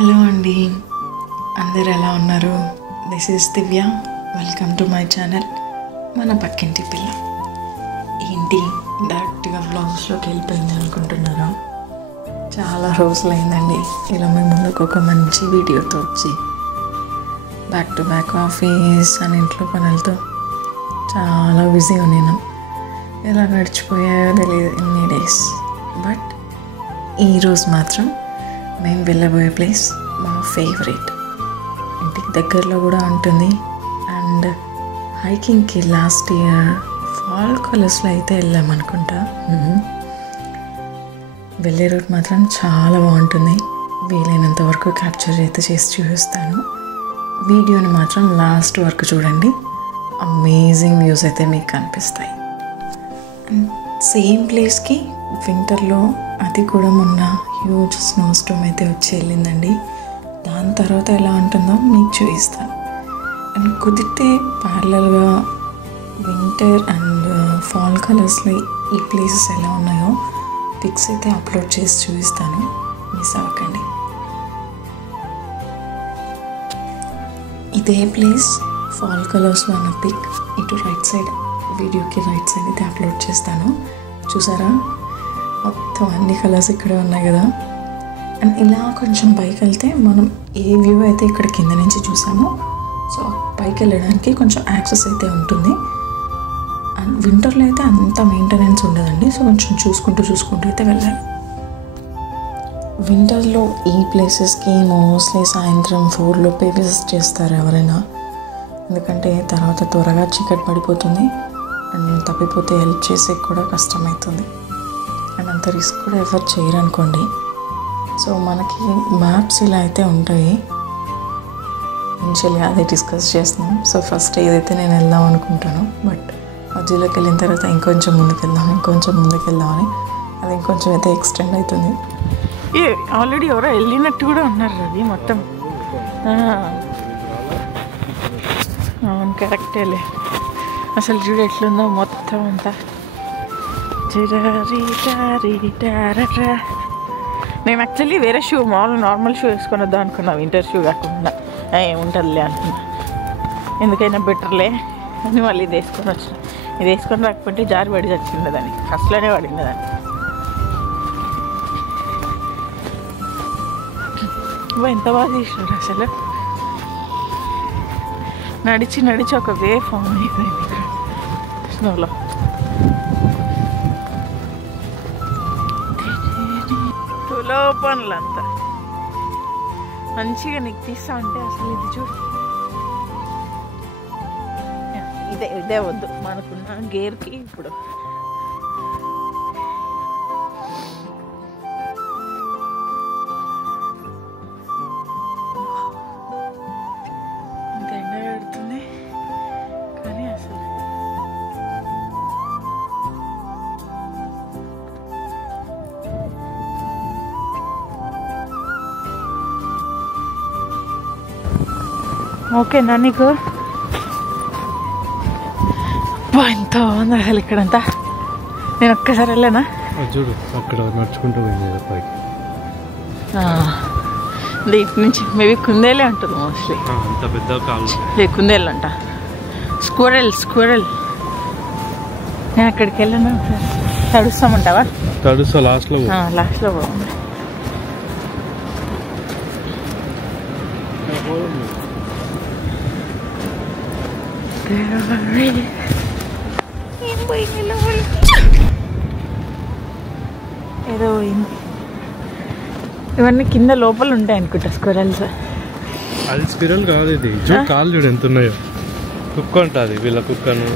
Hello అండి, అందరు ఎలా ఉన్నారు? This is Divya. Welcome to my channel మన పక్కింటి పిల్ల. ఏంటి డైరెక్ట్గా వ్లాగ్స్లోకి వెళ్ళిపోయింది అనుకుంటున్నారా? చాలా రోజులైందండి ఇలా మీ ముందుకు ఒక మంచి వీడియోతో వచ్చి. బ్యాక్ టు బ్యాక్ ఆఫీస్ అని ఇంట్లో పనులతో చాలా బిజీ ఉన్నాను. ఎలా గడిచిపోయాయో తెలియదు ఇన్ని డేస్. బట్ ఈరోజు మాత్రం మేము వెళ్ళబోయే ప్లేస్ మా ఫేవరెట్. ఇంటికి దగ్గరలో కూడా ఉంటుంది. అండ్ హైకింగ్కి లాస్ట్ ఇయర్ ఫాల్ కలర్స్లో అయితే వెళ్ళామనుకుంటా. వెళ్ళే రూట్ మాత్రం చాలా బాగుంటుంది. వీలైనంత వరకు క్యాప్చర్ అయితే చేసి చూపిస్తాను. వీడియోని మాత్రం లాస్ట్ వరకు చూడండి. అమేజింగ్ వ్యూస్ అయితే మీకు కనిపిస్తాయి. సేమ్ ప్లేస్కి వింటర్లో అది కూడా మొన్న హ్యూజ్ స్నో స్టోమ్ అయితే వచ్చి వెళ్ళిందండి. దాని తర్వాత ఎలా ఉంటుందో మీకు చూపిస్తాను. అండ్ కుదిరితే ప్యారలల్గా వింటర్ అండ్ ఫాల్ కలర్స్లో ఈ ప్లేసెస్ ఎలా ఉన్నాయో పిక్స్ అయితే అప్లోడ్ చేసి చూపిస్తాను. మిస్ అవ్వకండి. ఇదే ప్లేస్ ఫాల్ కలర్స్లో ఉన్న పిక్ ఇటు రైట్ సైడ్, వీడియోకి రైట్ సైడ్ అయితే అప్లోడ్ చేస్తాను. చూసారా, మొత్తం అన్ని కలర్స్ ఇక్కడే ఉన్నాయి కదా. అండ్ ఇలా కొంచెం పైకి వెళ్తే మనం ఏ వ్యూ అయితే ఇక్కడ కింద నుంచి చూసామో సో పైకి వెళ్ళడానికి కొంచెం యాక్సెస్ అయితే ఉంటుంది. అండ్ వింటర్లో అయితే అంత మెయింటెనెన్స్ ఉండదండి. సో కొంచెం చూసుకుంటూ అయితే వెళ్ళాలి. వింటర్లో ఈ ప్లేసెస్కి మోస్ట్లీ సాయంత్రం 4 లోపే విజిట్ చేస్తారు ఎవరైనా. ఎందుకంటే తర్వాత త్వరగా చీకటి పడిపోతుంది అండ్ తప్పిపోతే హెల్ప్ చేసే కూడా కష్టమవుతుంది. అండ్ అంత రిస్క్ కూడా ఎవరు చేయరనుకోండి. సో మనకి మ్యాప్స్ ఇలా అయితే ఉంటాయి. ఇనిషియల్గా అదే డిస్కస్ చేస్తున్నాం. సో ఫస్ట్ ఏదైతే నేను వెళ్దాం అనుకుంటాను, బట్ మధ్యలోకి వెళ్ళిన తర్వాత ఇంకొంచెం ముందుకెళ్దామని అది ఇంకొంచెం అయితే ఎక్స్టెండ్ అవుతుంది. ఆల్రెడీ ఎవరో వెళ్ళినట్టు కూడా ఉన్నారు. అది మొత్తం అవును, కరెక్టేలే. అసలు చూడు ఎట్లుందో మొత్తం అంతా. నేను యాక్చువల్లీ వేరే షూ నార్మల్ షూ వేసుకొని వద్దాం అనుకున్నా, వింటర్ షూ కాకుండా. ఏముంటుందిలే అనుకున్నా, ఎందుకైనా బెటర్లే అని మళ్ళీ ఇది వేసుకొని వచ్చిన. ఇది వేసుకొని రాకపోతే జారి పడి వచ్చింది దాన్ని, ఫస్ట్లోనే పడింది దాన్ని. ఎంత బాగా చేసినారు అసలు. నడిచి ఒక వే ఫామ్ అయిపోయింది ఇక్కడ స్నోలో. తులో పనులంతా మంచిగా నీకు తీస్తా ఉంటే అసలు ఇది చూడు. ఇదే వద్దు మనకున్న గేర్కి. ఇప్పుడు ఇంత ఎండ పెడుతుంది కానీ అసలు ఓకేనా నీకు? ఎంత బాగుంది అసలు ఇక్కడంతా. నేను ఒక్కసారి వెళ్ళానా చూడు, అక్కడ నడుచుకుంటూ పోయింది పైకి. ఇటు నుంచి మేబీ కుందేలే ఉంటుంది మోస్ట్లీ. అంత పెద్ద కాలు కుందేళ్ళు అంట. స్క్వరల్. నేను అక్కడికి వెళ్ళాను. తడుస్తామంటావా? తడుస్తా. లాస్ట్లో బాగుంది. ఏదో పోయింది. ఇవన్నీ కింద లోపల ఉంటాయి అనుకుంటా స్క్విరల్స్. అది స్క్విరల్ కాదు, ఇది కాళ్ళు చూడు ఎంత ఉన్నాయో. కుక్క ఉంటుంది, వీళ్ళ కుక్కను.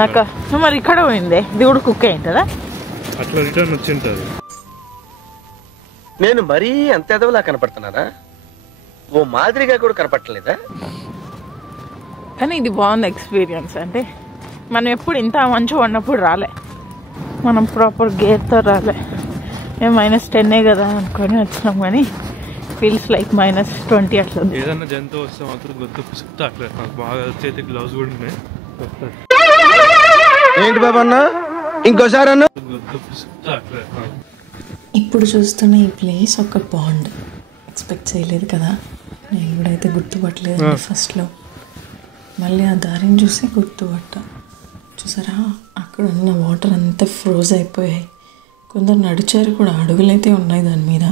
నాకు మరి ఇక్కడ పోయిందే, ఇది కూడా కుక్క ఏంటదా? అట్లా రిటర్న్ వచ్చి ఉంటుంది. నేను మరీ అంత ఎదవలా కనపడుతున్నానా? ఓ మాదిరిగా కూడా కనపడలేదా? కానీ ఇది బాగుంది ఎక్స్పీరియన్స్. అంటే మనం ఎప్పుడు ఇంత మంచిగా ఉన్నప్పుడు రాలే, మనం ప్రాపర్ గేర్తో రాలే. మేము -10 కదా అనుకొని వచ్చినాం, కానీ ఫీల్స్ లైక్ -20 అట్లా ఉంది. ఏదన్నా జంతువు వస్తే మాత్రం గొంతు పుసుకుతా. అట్లా నాకు బాగా చేతి గ్లౌజ్ కూడా ఉన్నాయి. ఏంటి బాబా అన్న, ఇంకోసారి అన్న. గొంతు పుసుకుతా అట్లా ఇప్పుడు చూస్తున్న ఈ ప్లేస్ ఒక బాండ్. ఎక్స్పెక్ట్ చేయలేదు కదా, నేను కూడా అయితే గుర్తుపట్టలేదండి ఫస్ట్లో. మళ్ళీ ఆ దారిని చూసి గుర్తుపట్టా. చూసారా, అక్కడ ఉన్న వాటర్ అంతా ఫ్రోజ్ అయిపోయాయి. కొందరు నడిచారు కూడా, అడుగులైతే ఉన్నాయి దాని మీద.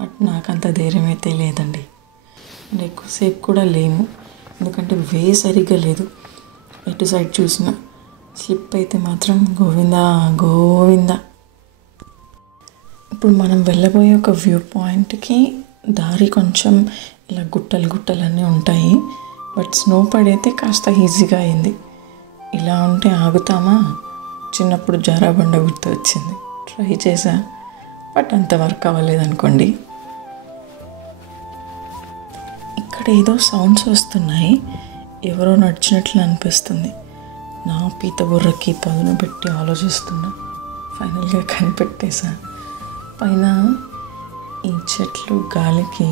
బట్ నాకు అంత ధైర్యం అయితే లేదండి. అండ్ ఎక్కువసేపు కూడా లేము, ఎందుకంటే వే సరిగ్గా లేదు. ఎటు సైడ్ చూసినా స్లిప్ అయితే మాత్రం గోవిందా గోవిందా. ఇప్పుడు మనం వెళ్ళబోయే ఒక వ్యూ పాయింట్కి దారి కొంచెం ఇలా గుట్టలు గుట్టలన్నీ ఉంటాయి. బట్ స్నో పడైతే కాస్త ఈజీగా అయింది. ఇలా ఉంటే ఆగుతామా? చిన్నప్పుడు జారాబండ గుర్తు వచ్చింది. ట్రై చేశా, బట్ అంత వర్క్ అవ్వలేదు అనుకోండి. ఇక్కడ ఏదో సౌండ్స్ వస్తున్నాయి, ఎవరో నడిచినట్లు అనిపిస్తుంది. నా పీత బుర్రకి పదును పెట్టి ఆలోచిస్తున్నా. ఫైనల్గా కనిపెట్టేశా. పైన ఈ చెట్లు గాలికి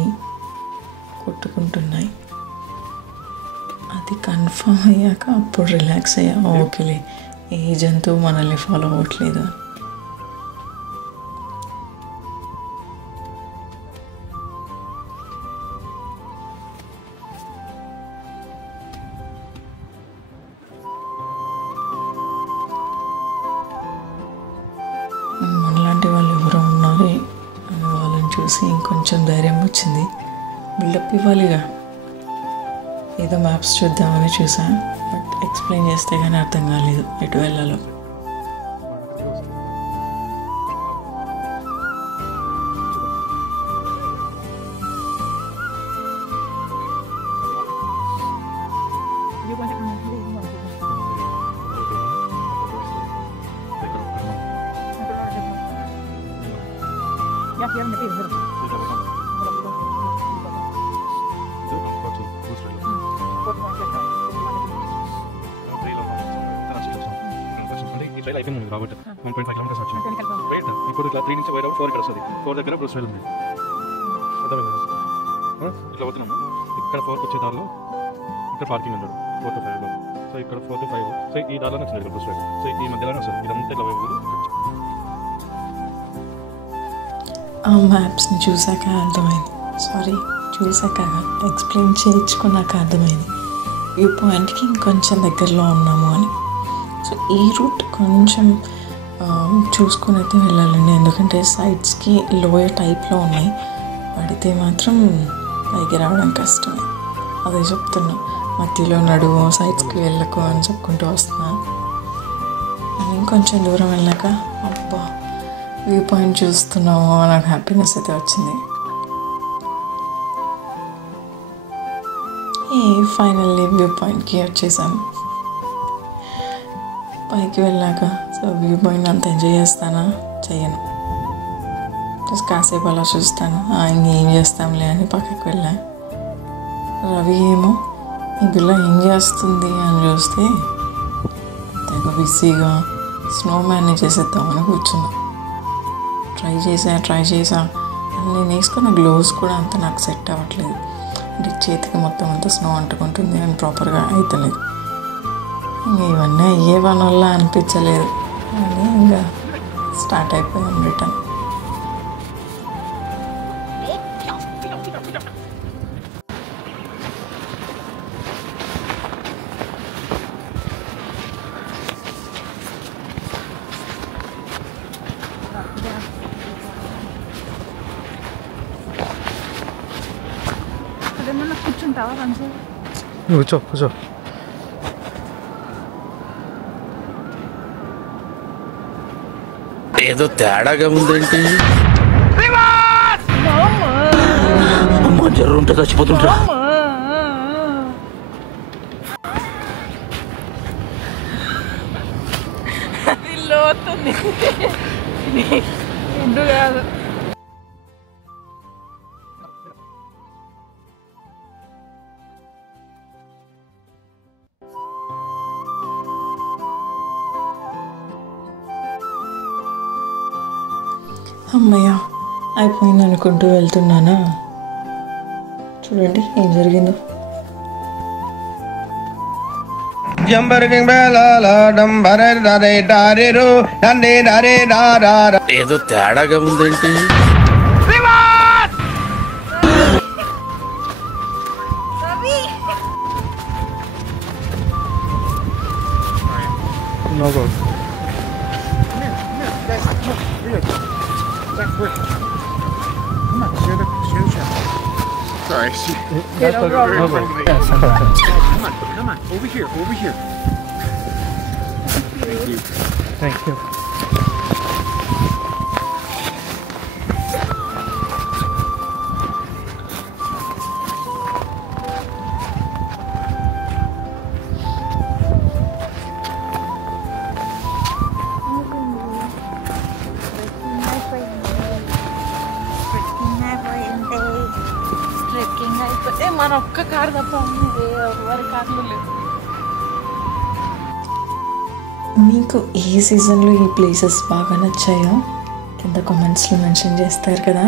కొట్టుకుంటున్నాయి. అది కన్ఫర్మ్ అయ్యాక అప్పుడు రిలాక్స్ అయ్యా. ఓకేలే, ఏ జంతువు మనల్ని ఫాలో అవ్వట్లేదు. మనలాంటి వాళ్ళు ఎవరో ఉన్నారు అని వాళ్ళని చూసి ఇంకొంచెం ధైర్యం వచ్చింది. బిల్డప్ ఇవ్వాలిగా. ఏదో మ్యాప్స్ చూద్దామని చూసా, బట్ ఎక్స్ప్లెయిన్ చేస్తే కానీ అర్థం కాలేదు ఎటు వెళ్ళాలో. అయిపోయింది కాబట్టి 1.5 కిలోమీటర్స్ వచ్చింది. ఇప్పుడు ఇట్లా 3 నుంచి 4 ఇక్కడ వస్తుంది. 4 దగ్గర బ్రూస్ వెల్ ఉంది. ఇట్లా పోతున్నాము. ఇక్కడ 4కి వచ్చే దారిలో ఇక్కడ పార్కింగ్ ఉన్నాడు 4 to 5లో. సో ఇక్కడ 4 to 5. సో ఈ దారిలో వచ్చింది ఇక్కడ బ్రూస్ వెల్. సో ఈ మధ్యలోనే వస్తుంది. ఇదంతా ఇట్లా ఆ మ్యాప్స్ని చూసాక అర్థమైంది. చూసాక ఎక్స్ప్లెయిన్ చేయించుకున్నాక అర్థమైంది వ్యూ పాయింట్కి ఇంకొంచెం దగ్గరలో ఉన్నాము అని. సో ఈ రూట్ కొంచెం చూసుకొని అయితే వెళ్ళాలండి, ఎందుకంటే సైడ్స్కి లోయ టైప్లో ఉన్నాయి. పడితే మాత్రం పైకి రావడం కష్టమే. అదే చెప్తున్నా, మధ్యలో నడువు, సైడ్స్కి వెళ్ళకు అని చెప్పుకుంటూ వస్తున్నా. ఇంకొంచెం దూరం వెళ్ళాక అబ్బా వ్యూ పాయింట్ చూస్తున్నాము, నాకు హ్యాపీనెస్ అయితే వచ్చింది. ఫైనల్లీ వ్యూ పాయింట్కి వచ్చేసాము. పైకి వెళ్ళాక సో వ్యూ పాయింట్ అంత ఎంజాయ్ చేస్తానా? చెయ్యను. జస్ట్ కాసేపు అలా చూస్తాను, ఇంకేం చేస్తాంలే అని పక్కకి వెళ్ళా. రవి ఏమో ఇందులో ఏం చేస్తుంది అని చూస్తే తెగ బిజీగా స్నోమ్యాన్ని చేసేద్దామని కూర్చున్నా. ట్రై చేసా నేను వేసుకున్న గ్లోవ్స్ కూడా అంత నాకు సెట్ అవ్వట్లేదు. అంటే చేతికి మొత్తం అంతా స్నో అంటుకుంటుంది అని ప్రాపర్గా అవుతలేదు. ఇంకా ఇవన్నీ అయ్యే పని వల్ల అనిపించలేదు అని ఇంకా స్టార్ట్ అయిపోయాం రిటర్న్. కూర్చుంటావా? కూర్చో. ఏదో తేడాగా ఉందేంటి? అమ్మ జర్రుంటే చచ్చిపోతుంటా. లోతుంది ఇండు కాదు. అమ్మయ్య అయిపోయింది అనుకుంటూ వెళ్తున్నానా, చూడండి ఏం జరిగిందో. ఏదో తేడాగా ఉందేంటి? Sorry. Come on, over here. Thank you. Trekking అయిపోతే మన ఒక్క కారు తప్ప ఎవరి కార్లు లేవు. మీకు ఏ సీజన్లో ఈ ప్లేసెస్ బాగా నచ్చాయో కింద కామెంట్స్లో మెన్షన్ చేస్తారు కదా.